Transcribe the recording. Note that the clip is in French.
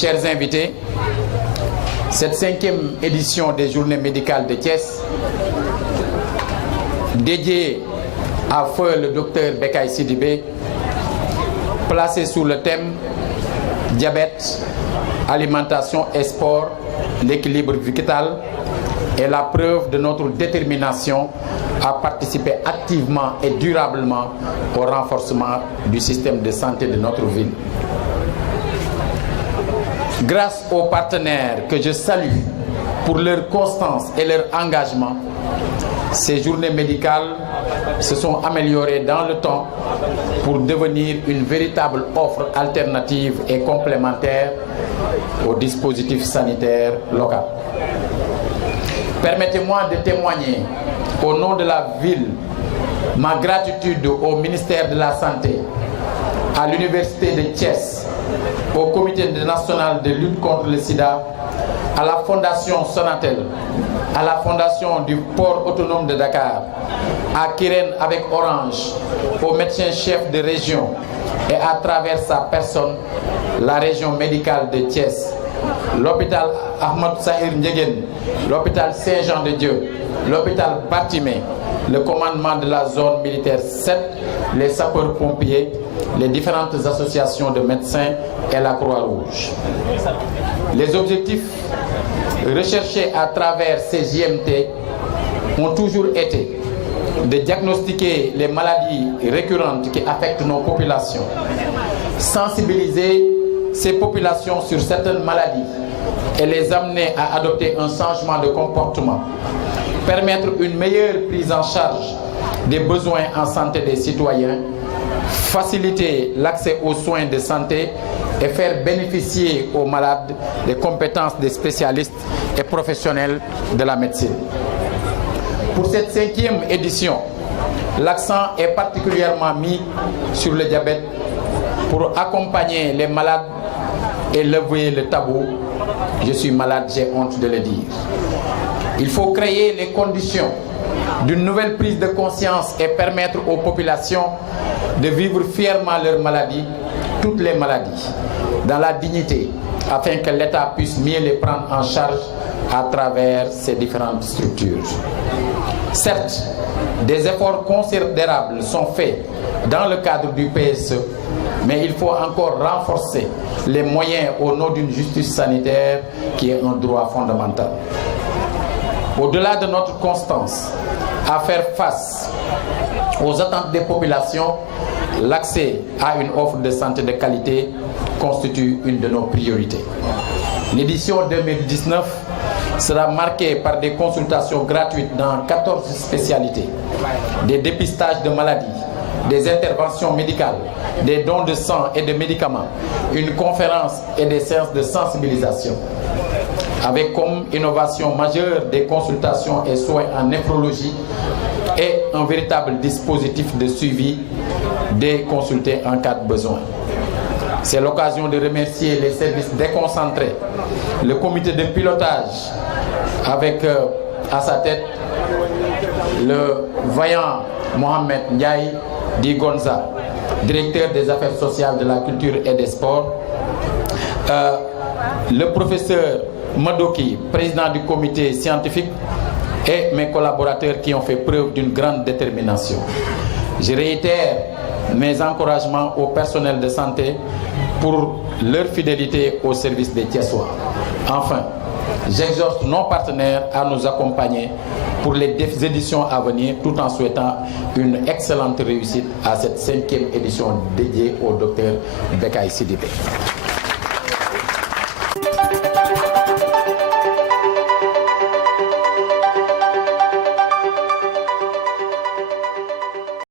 chers invités, cette 5e édition des Journées médicales de Thiès, dédiée à feu le docteur Bekay Sidibé, placée sous le thème diabète, alimentation et sport, l'équilibre vital est la preuve de notre détermination à participer activement et durablement au renforcement du système de santé de notre ville. Grâce aux partenaires que je salue pour leur constance et leur engagement, ces journées médicales se sont améliorées dans le temps pour devenir une véritable offre alternative et complémentaire au dispositif sanitaire local. Permettez-moi de témoigner au nom de la ville ma gratitude au ministère de la Santé, à l'Université de Thiès, au Comité national de lutte contre le sida, à la Fondation Sonatel, à la Fondation du Port autonome de Dakar, à Kiren avec Orange, au médecin-chef de région et à travers sa personne, la région médicale de Thiès, l'hôpital Ahmed Sahir Ndiéguène, l'hôpital Saint-Jean-de-Dieu, l'hôpital Bartimé, le commandement de la zone militaire 7, les sapeurs-pompiers, les différentes associations de médecins et la Croix-Rouge. Les objectifs recherchés à travers ces JMT ont toujours été de diagnostiquer les maladies récurrentes qui affectent nos populations, sensibiliser ces populations sur certaines maladies et les amener à adopter un changement de comportement, permettre une meilleure prise en charge des besoins en santé des citoyens, faciliter l'accès aux soins de santé et faire bénéficier aux malades des compétences des spécialistes et professionnels de la médecine. Pour cette 5e édition, l'accent est particulièrement mis sur le diabète pour accompagner les malades et lever le tabou « Je suis malade, j'ai honte de le dire ». Il faut créer les conditions d'une nouvelle prise de conscience et permettre aux populations de vivre fièrement leur maladie, toutes les maladies, dans la dignité, afin que l'État puisse mieux les prendre en charge à travers ces différentes structures. Certes, des efforts considérables sont faits dans le cadre du PSE, mais il faut encore renforcer les moyens au nom d'une justice sanitaire qui est un droit fondamental. Au-delà de notre constance à faire face aux attentes des populations, l'accès à une offre de santé de qualité constitue une de nos priorités. L'édition 2019 sera marquée par des consultations gratuites dans 14 spécialités, des dépistages de maladies, des interventions médicales, des dons de sang et de médicaments, une conférence et des séances de sensibilisation. Avec comme innovation majeure des consultations et soins en néphrologie et un véritable dispositif de suivi des consultés en cas de besoin. C'est l'occasion de remercier les services déconcentrés, le comité de pilotage avec à sa tête le vaillant Mohamed Ndiaye Di Gonza, directeur des affaires sociales, de la culture et des sports, le professeur Madoki, président du comité scientifique, et mes collaborateurs qui ont fait preuve d'une grande détermination. Je réitère mes encouragements au personnel de santé pour leur fidélité au service des Thiessois. Enfin, j'exhorte nos partenaires à nous accompagner pour les éditions à venir, tout en souhaitant une excellente réussite à cette 5e édition dédiée au docteur Bekay Sidibé.